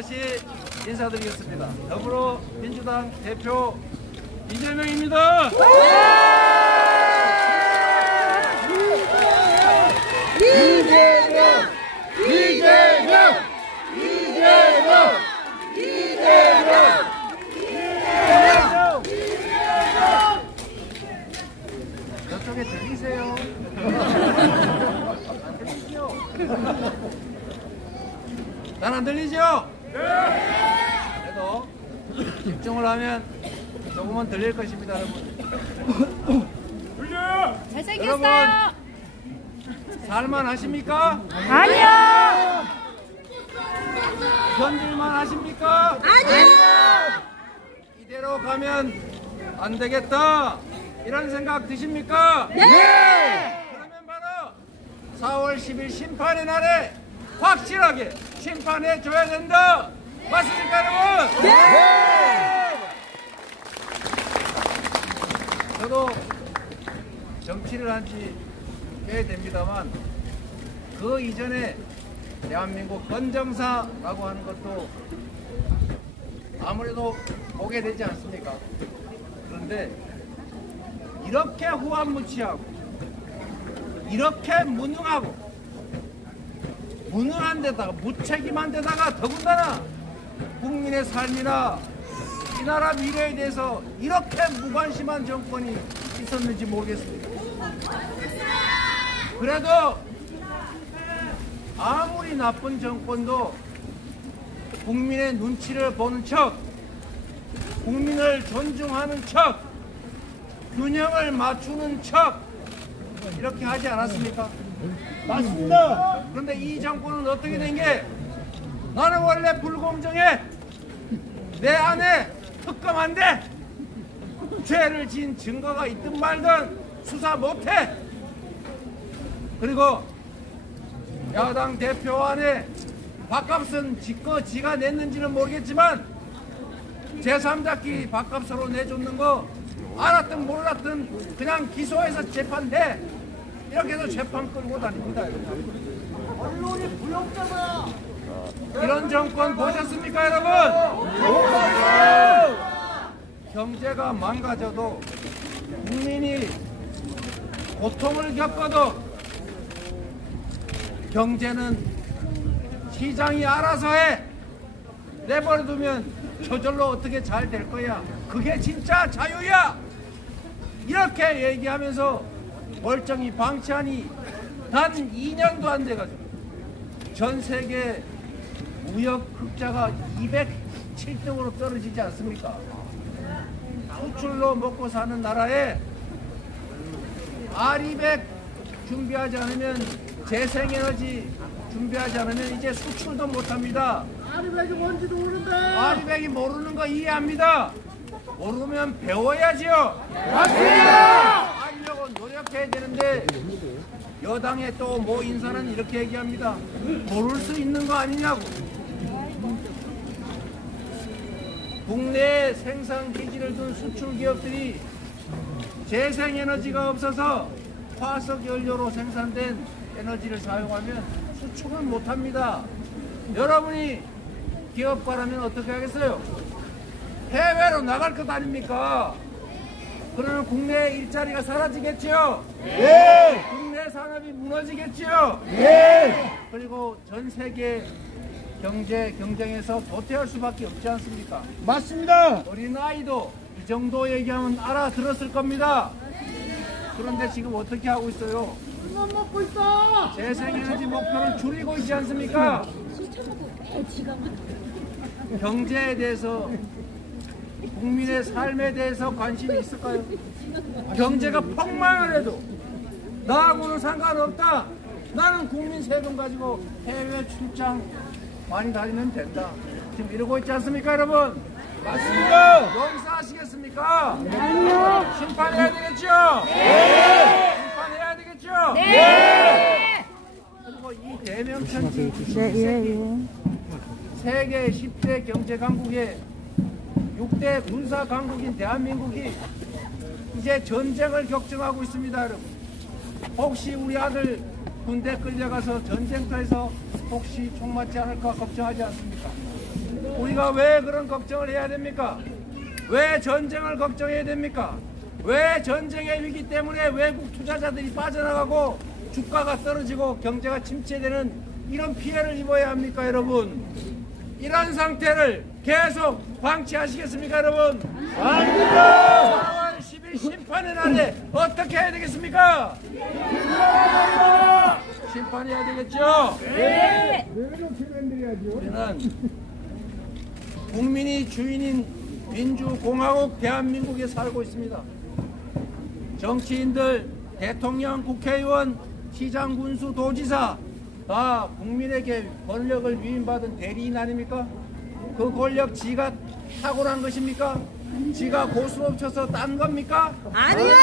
다시 인사드리겠습니다. 더불어민주당 대표 이재명입니다. 이재명! 이재명! 이재명! 이재명! 저쪽에 들리세요? 안 들리죠? 난 안 들리죠? 네! 그래도 집중을 하면 조금은 들릴 것입니다, 여러분. 잘생겼어요. 살만 하십니까? 아니요. 견딜만 하십니까? 아니요. 이대로 가면 안 되겠다 이런 생각 드십니까? 네. 그러면 바로 4월 10일 심판의 날에 확실하게 심판해 줘야 된다. 맞습니까, 여러분? 네. 저도 정치를 한 지 꽤 됩니다만 그 이전에 대한민국 헌정사라고 하는 것도 아무래도 보게 되지 않습니까? 그런데 이렇게 후한무치하고 이렇게 무능하고 무능한 데다가 무책임한 데다가 더군다나 국민의 삶이나 이 나라 미래에 대해서 이렇게 무관심한 정권이 있었는지 모르겠습니다. 그래도 아무리 나쁜 정권도 국민의 눈치를 보는 척, 국민을 존중하는 척, 균형을 맞추는 척 이렇게 하지 않았습니까? 맞습니다. 그런데 이 정권은 어떻게 된 게 나는 원래 불공정해, 내 안에 특검 안 돼, 죄를 지은 증거가 있든 말든 수사 못해. 그리고 야당 대표 안에 밥값은 지가 냈는지는 모르겠지만 제3자끼리 밥값으로 내줬는 거 알았든 몰랐든 그냥 기소해서 재판해, 이렇게 해서 재판 끌고 다닙니다. 언론이 부역자다. 이런 정권 보셨습니까, 여러분? 경제가 망가져도 국민이 고통을 겪어도 경제는 시장이 알아서 해, 내버려두면 저절로 어떻게 잘 될 거야, 그게 진짜 자유야, 이렇게 얘기하면서 멀쩡히 방치하니 단 2년도 안 돼가지고 전 세계 무역 흑자가 207등으로 떨어지지 않습니까? 수출로 먹고 사는 나라에 R200 준비하지 않으면, 재생에너지 준비하지 않으면 이제 수출도 못합니다. 아리백이 뭔지도 모르는데. R200이 모르는 거 이해합니다. 모르면 배워야지요. 맞습니다. 알려고 노력해야 되는데 여당의 또 모 인사는 이렇게 얘기합니다. 모를 수 있는 거 아니냐고. 국내에 생산 기지를 둔 수출 기업들이 재생에너지가 없어서 화석 연료로 생산된 에너지를 사용하면 수출은 못합니다. 여러분이 기업가라면 어떻게 하겠어요? 해외로 나갈 것 아닙니까? 그러면 국내 일자리가 사라지겠죠? 네. 국내 산업이 무너지겠죠? 네. 그리고 전 세계 경제 경쟁에서 도태할 수밖에 없지 않습니까? 맞습니다. 어린아이도 이 정도 얘기하면 알아들었을 겁니다. 그런데 지금 어떻게 하고 있어요? 술 먹고 있어. 재생에너지 목표를 줄이고 있지 않습니까? 경제에 대해서, 국민의 삶에 대해서 관심이 있을까요? 경제가 폭망을 해도 나하고는 상관없다, 나는 국민 세금 가지고 해외 출장 많이 다니면 된다, 지금 이러고 있지 않습니까, 여러분? 맞습니다. 용서하시겠습니까? 아니요. 심판해야 되겠죠? 네. 심판해야 되겠죠? 네. 그리고 이 대명천지 예. 세계 10대 경제 강국의 6대 군사 강국인 대한민국이 이제 전쟁을 격정하고 있습니다, 여러분. 혹시 우리 아들 군대 끌려가서 전쟁터에서 혹시 총 맞지 않을까 걱정하지 않습니까? 우리가 왜 그런 걱정을 해야 됩니까? 왜 전쟁을 걱정해야 됩니까? 왜 전쟁의 위기 때문에 외국 투자자들이 빠져나가고 주가가 떨어지고 경제가 침체되는 이런 피해를 입어야 합니까, 여러분? 이런 상태를 계속 방치하시겠습니까, 여러분? 아닙니다. 4월 10일 심판의 날에 어떻게 해야 되겠습니까? 심판해야 되겠죠? 네. 우리는 국민이 주인인 민주공화국 대한민국에 살고 있습니다. 정치인들, 대통령, 국회의원, 시장, 군수, 도지사 다 국민에게 권력을 위임받은 대리인 아닙니까? 그 권력 지가 탁월한 것입니까? 지가 고스톱 쳐서 딴 겁니까? 아니야!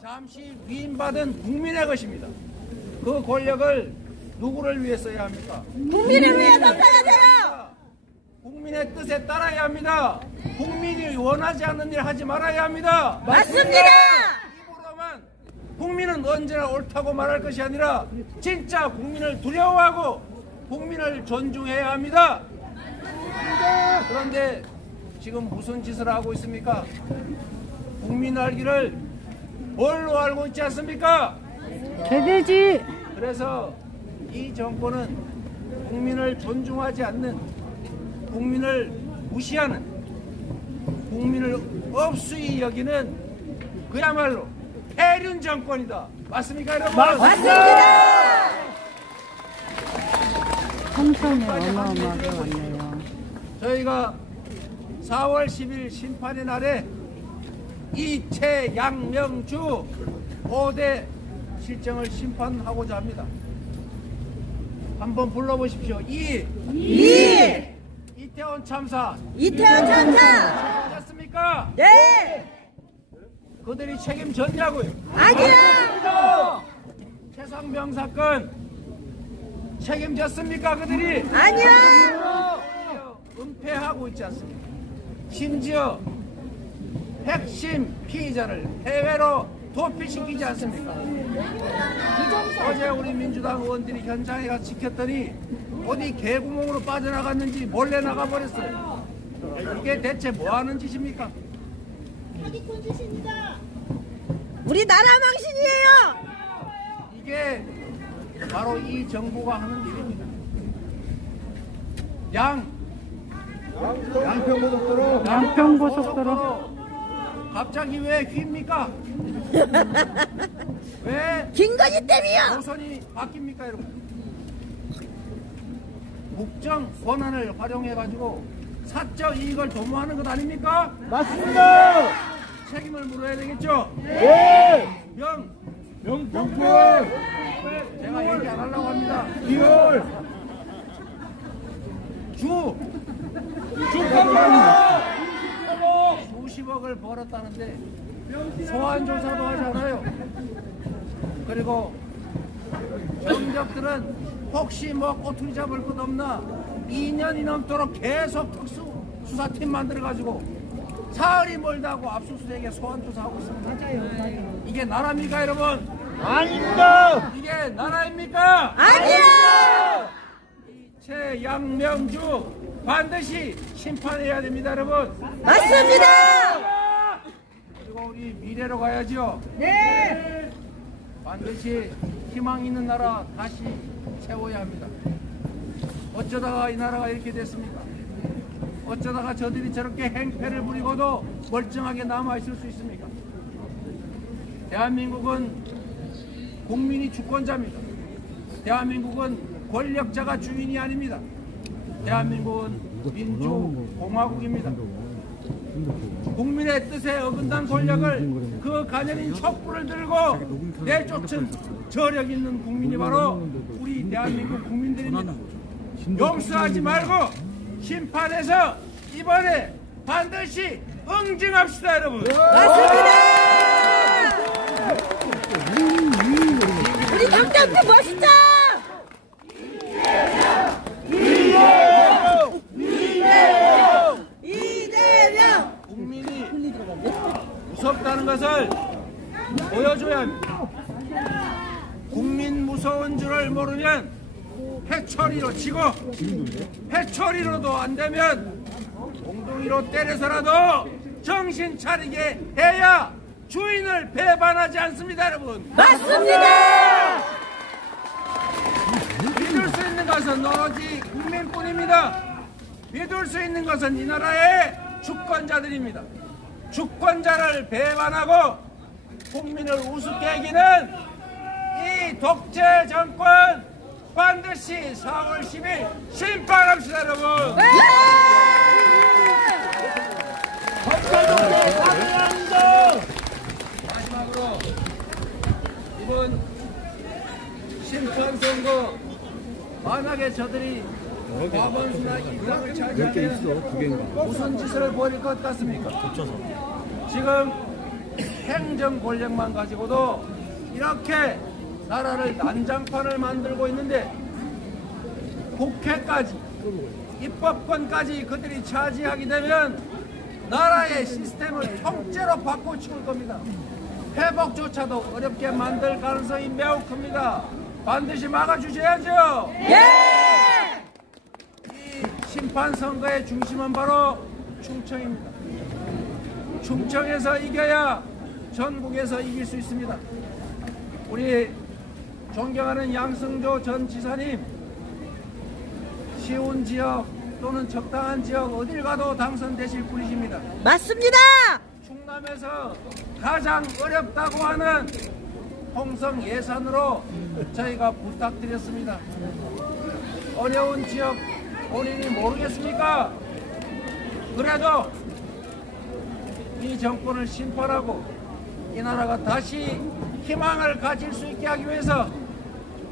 잠시 위임받은 국민의 것입니다. 그 권력을 누구를 위해 써야 합니까? 국민을 위해서 써야 돼요! 국민의 뜻에 따라야 합니다. 국민이 원하지 않는 일 하지 말아야 합니다. 맞습니다! 입으로만 국민은 언제나 옳다고 말할 것이 아니라 진짜 국민을 두려워하고 국민을 존중해야 합니다. 그런데 지금 무슨 짓을 하고 있습니까? 국민 알기를 뭘로 알고 있지 않습니까? 개돼지! 그래서 이 정권은 국민을 존중하지 않는, 국민을 무시하는, 국민을 없수히 여기는 그야말로 해륜 정권이다. 맞습니까, 여러분? 맞습니다! 삼성이 어마어마하게 왔네요. 저희가 4월 10일 심판의 날에 이채, 양명주 5대 실정을 심판하고자 합니다. 한번 불러보십시오. 이태원 참사 이태원 참사! 책임졌습니까? 네! 그들이 책임졌냐고요? 아니야! 최상병 사건 책임졌습니까? 그들이? 아니야! 은폐하고 있지 않습니까? 심지어 핵심 피의자를 해외로 도피시키지 않습니까? 어제 우리 민주당 의원들이 현장에 가서 지켰더니 어디 개구멍으로 빠져나갔는지 몰래 나가버렸어요. 이게 대체 뭐하는 짓입니까? 사기꾼 짓입니다. 우리 나라 망신이에요! 이게 바로 이 정부가 하는 일입니다. 양평고속도로 갑자기 왜 휩니까? 왜 김건희 때문이요! 노선이 바뀝니까, 여러분? 국정 권한을 활용해가지고 사적 이익을 도모하는 것 아닙니까? 맞습니다. 책임을 물어야 되겠죠? 네. 명평 제가 얘기 안 하려고 합니다. 2월 수십억을 벌었다는데 소환 조사도 하지 않아요. 그리고 정적들은 혹시 뭐 꼬투리 잡을 것 없나 2년이 넘도록 계속 특수 수사팀 만들어가지고 사흘이 멀다고 압수수색에 소환 조사하고 있습니다. 맞아요. 이게 나라입니까, 여러분? 아닙니다. 이게 나라입니까? 아니야! 이채, 양명주 반드시 심판해야 됩니다, 여러분. 맞습니다! 그리고 우리 미래로 가야죠. 네! 반드시 희망 있는 나라 다시 세워야 합니다. 어쩌다가 이 나라가 이렇게 됐습니까? 어쩌다가 저들이 저렇게 행패를 부리고도 멀쩡하게 남아있을 수 있습니까? 대한민국은 국민이 주권자입니다. 대한민국은 권력자가 주인이 아닙니다. 대한민국은 민주공화국입니다. 국민의 뜻에 어긋난 권력을 그 가녀린 촛불을 들고 내쫓은 저력 있는 국민이 바로 우리 대한민국 국민들입니다. 용서하지 말고 심판해서 이번에 반드시 응징합시다, 여러분. 맞습니다! 우리 경장도 멋있다! 이재명! 국민이 무섭다는 것을 보여줘야 합니다. 국민 무서운 줄을 모르면 해처리로 치고 해처리로도 안 되면 몽둥이로 때려서라도 정신 차리게 해야 주인을 배반하지 않습니다, 여러분. 맞습니다. 믿을 수 있는 것은 오로지 국민뿐입니다. 믿을 수 있는 것은 이 나라의 주권자들입니다. 주권자를 배반하고 국민을 우습게 하기는 이 독재 정권 반드시 4월 10일 심판합시다, 여러분. 법사동대 사랑합니다. 마지막으로 이번 심판선거 만약에 저들이 과반수나 이상을 차지하면 무슨 짓을 벌일 것 같습니까? 지금 행정 권력만 가지고도 이렇게 나라를 난장판을 만들고 있는데 국회까지 입법권까지 그들이 차지하게 되면 나라의 시스템을 통째로 바꿔치울 겁니다. 회복조차도 어렵게 만들 가능성이 매우 큽니다. 반드시 막아주셔야죠. 예! 이 심판선거의 중심은 바로 충청입니다. 충청에서 이겨야 전국에서 이길 수 있습니다. 우리 존경하는 양승조 전 지사님, 쉬운 지역 또는 적당한 지역 어딜 가도 당선되실 분이십니다. 맞습니다. 충남에서 가장 어렵다고 하는 홍성 예산으로 저희가 부탁드렸습니다. 어려운 지역 본인이 모르겠습니까? 그래도 이 정권을 심판하고 이 나라가 다시 희망을 가질 수 있게 하기 위해서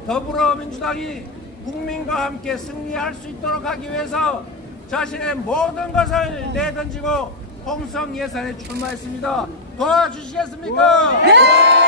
더불어민주당이 국민과 함께 승리할 수 있도록 하기 위해서 자신의 모든 것을 내던지고 홍성 예산에 출마했습니다. 도와주시겠습니까? 네!